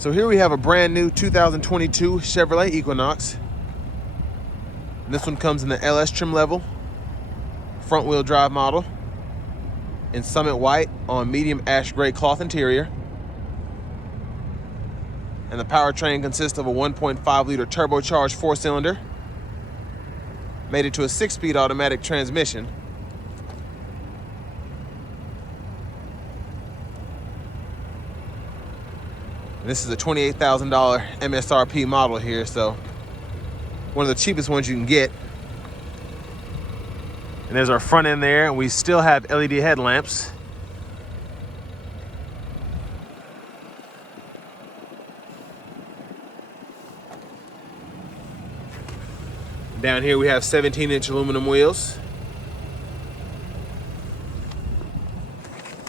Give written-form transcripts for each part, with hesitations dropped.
So here we have a brand new 2022 Chevrolet Equinox. And this one comes in the LS trim level, front wheel drive model, in Summit White on medium ash gray cloth interior. And the powertrain consists of a 1.5 liter turbocharged 4-cylinder, made it to a 6-speed automatic transmission. And this is a $28,000 MSRP model here, so one of the cheapest ones you can get. And there's our front end there, and we still have LED headlamps. Down here we have 17-inch aluminum wheels.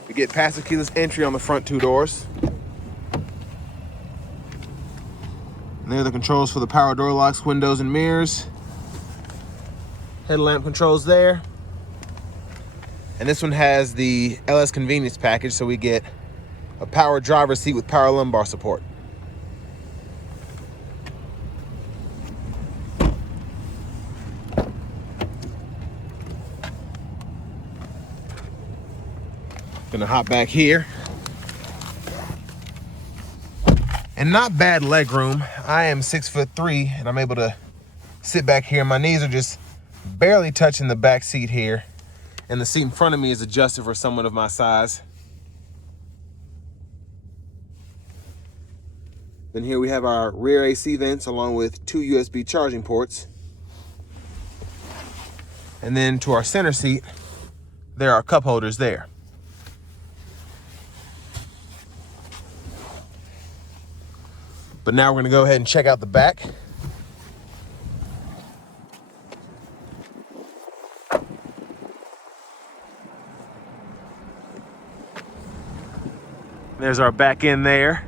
We get passive keyless entry on the front 2 doors. And there are the controls for the power door locks, windows, and mirrors. Headlamp controls there. And this one has the LS convenience package, so we get a power driver's seat with power lumbar support. Gonna hop back here. And not bad leg room. I am 6'3", and I'm able to sit back here. My knees are just barely touching the back seat here. And the seat in front of me is adjusted for someone of my size. Then here we have our rear AC vents along with 2 USB charging ports. And then to our center seat, there are cup holders there. But now we're gonna go ahead and check out the back. There's our back end there.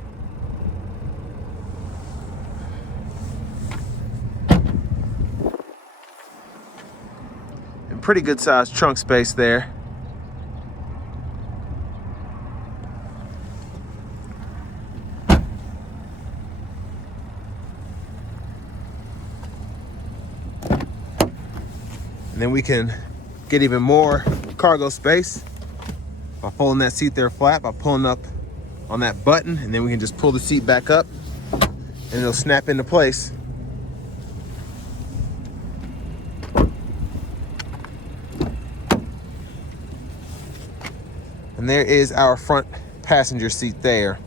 And pretty good sized trunk space there. And then we can get even more cargo space by folding that seat there flat, by pulling up on that button, and then we can just pull the seat back up and it'll snap into place. And there is our front passenger seat there.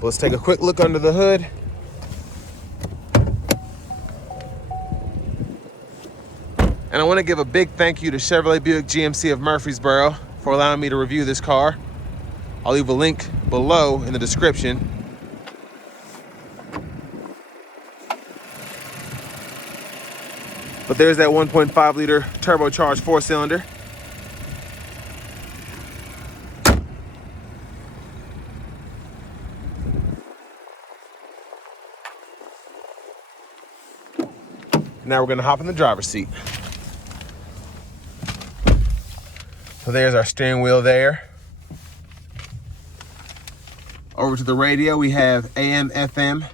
Let's take a quick look under the hood. And I want to give a big thank you to Chevrolet Buick GMC of Murfreesboro for allowing me to review this car. I'll leave a link below in the description. But there's that 1.5 liter turbocharged 4-cylinder. Now we're gonna hop in the driver's seat. So there's our steering wheel there. Over to the radio, we have AM, FM,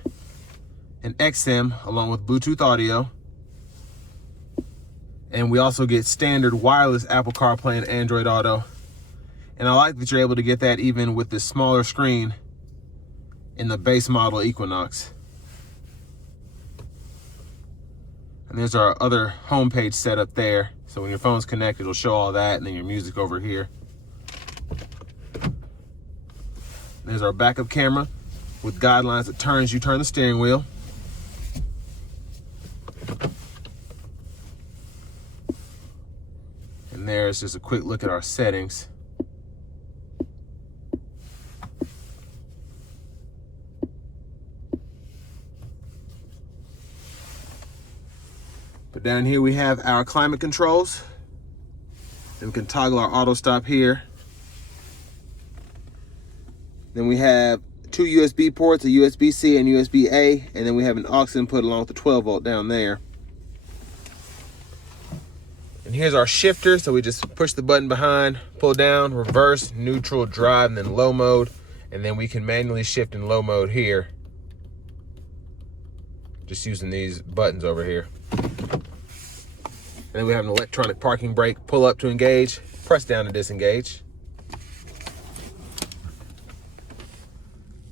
and XM, along with Bluetooth audio. And we also get standard wireless Apple CarPlay and Android Auto. And I like that you're able to get that even with this smaller screen in the base model Equinox. And there's our other homepage setup there. So when your phone's connected, it'll show all that, and then your music over here. There's our backup camera with guidelines that turns you turn the steering wheel. And there's just a quick look at our settings. But down here we have our climate controls. And we can toggle our auto stop here. Then we have 2 USB ports, a USB-C and USB-A, and then we have an aux input along with the 12 volt down there. And here's our shifter, so we just push the button behind, pull down, reverse, neutral, drive, and then low mode. And then we can manually shift in low mode here, just using these buttons over here. And then we have an electronic parking brake, pull up to engage, press down to disengage.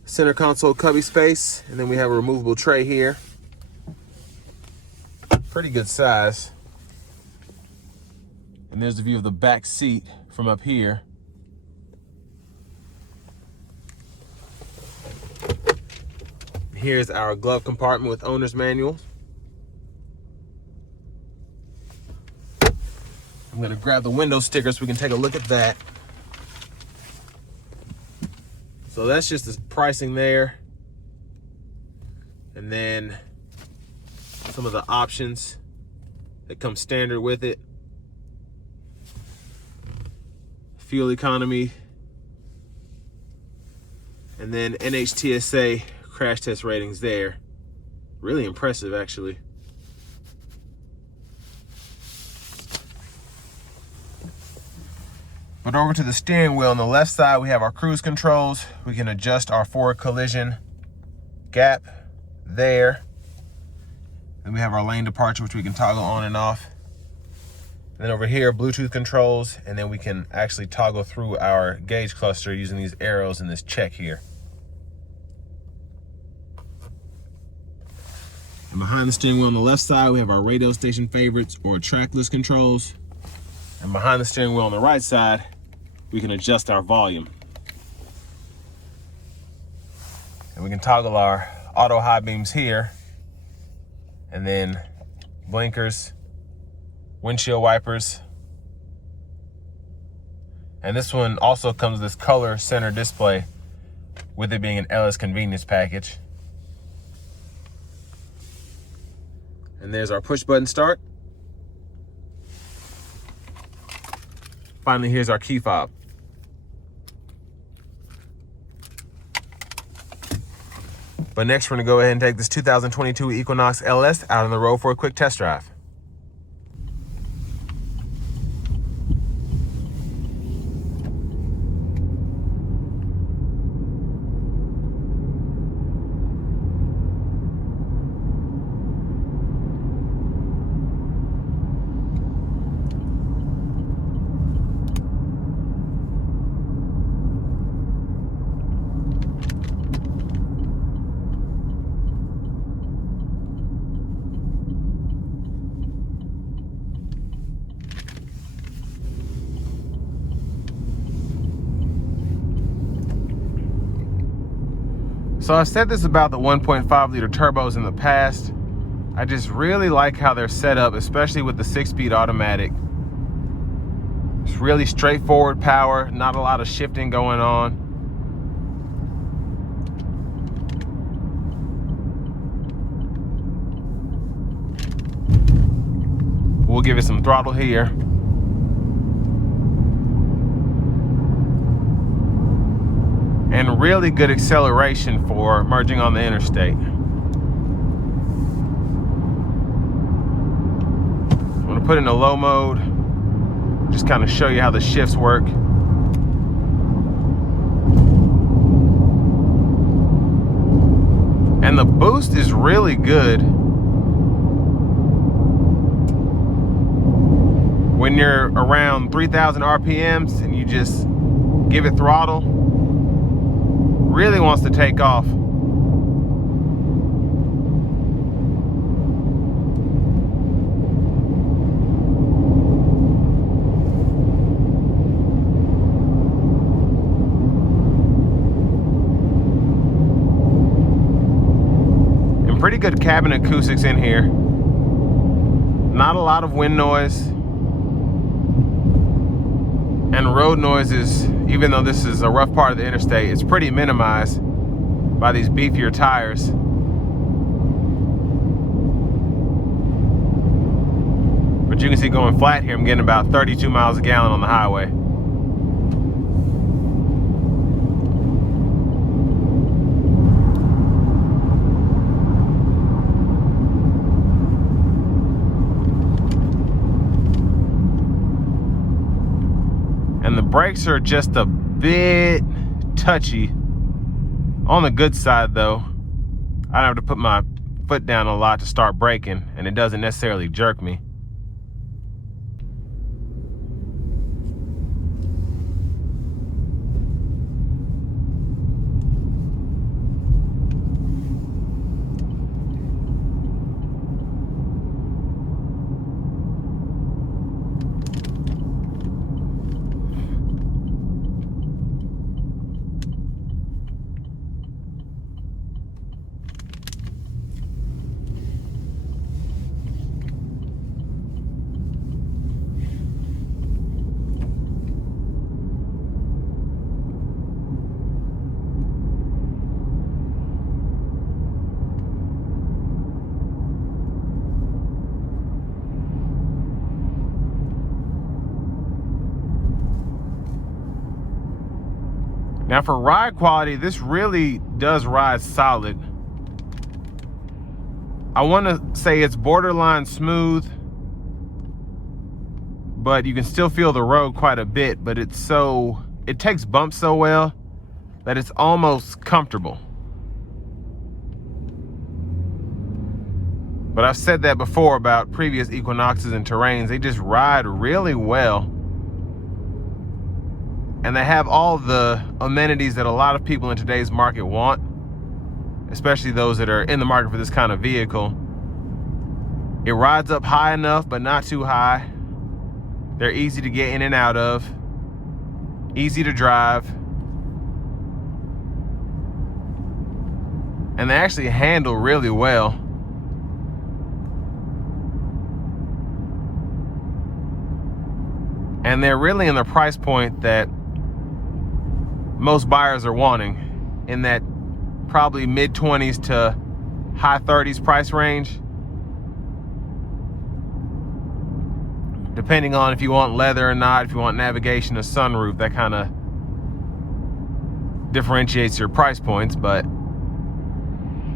Center console cubby space, and then we have a removable tray here. Pretty good size. And there's the view of the back seat from up here. Here's our glove compartment with owner's manual. I'm gonna grab the window sticker so we can take a look at that. So that's just the pricing there. And then some of the options that come standard with it. Fuel economy, and then NHTSA crash test ratings there. Really impressive, actually. But over to the steering wheel, on the left side we have our cruise controls. We can adjust our forward collision gap there. Then we have our lane departure, which we can toggle on and off. And then over here, Bluetooth controls, and then we can actually toggle through our gauge cluster using these arrows and this check here. And behind the steering wheel on the left side, we have our radio station favorites or track list controls. And behind the steering wheel on the right side, we can adjust our volume. And we can toggle our auto high beams here, and then blinkers, windshield wipers. And this one also comes with this color center display, with it being an LS convenience package. And there's our push button start. Finally, here's our key fob. But next, we're gonna go ahead and take this 2022 Equinox LS out on the road for a quick test drive. So I said this about the 1.5 liter turbos in the past. I just really like how they're set up, especially with the 6-speed automatic. It's really straightforward power, not a lot of shifting going on. We'll give it some throttle here. And really good acceleration for merging on the interstate. I'm gonna put it in a low mode, just kind of show you how the shifts work. And the boost is really good. When you're around 3,000 RPMs and you just give it throttle, really wants to take off. And pretty good cabin acoustics in here. Not a lot of wind noise. And road noises, even though this is a rough part of the interstate, it's pretty minimized by these beefier tires. But you can see going flat here, I'm getting about 32 miles a gallon on the highway. brakes are just a bit touchy. On the good side though, I don't have to put my foot down a lot to start braking, and it doesn't necessarily jerk me. Now for ride quality, this really does ride solid. I want to say it's borderline smooth, but you can still feel the road quite a bit, but it takes bumps so well that it's almost comfortable. But I've said that before about previous Equinoxes and Terrains. They just ride really well. And they have all the amenities that a lot of people in today's market want, especially those that are in the market for this kind of vehicle. It rides up high enough, but not too high. They're easy to get in and out of, easy to drive. And they actually handle really well. And they're really in the price point that most buyers are wanting, in that probably mid-20s to high 30s price range, depending on if you want leather or not, if you want navigation or sunroof. That kind of differentiates your price points. But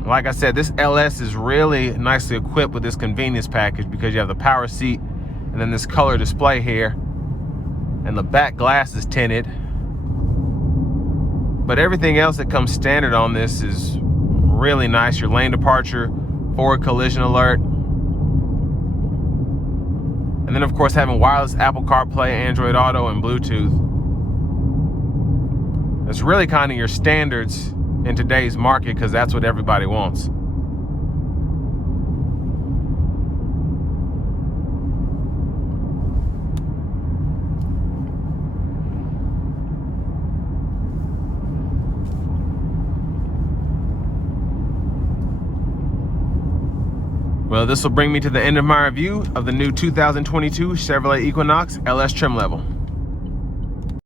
like I said, this LS is really nicely equipped with this convenience package, because you have the power seat and then this color display here, and the back glass is tinted. But everything else that comes standard on this is really nice. Your lane departure, forward collision alert. And then of course having wireless Apple CarPlay, Android Auto, and Bluetooth. That's really kind of your standards in today's market, because that's what everybody wants. Well, this will bring me to the end of my review of the new 2022 Chevrolet Equinox LS trim level.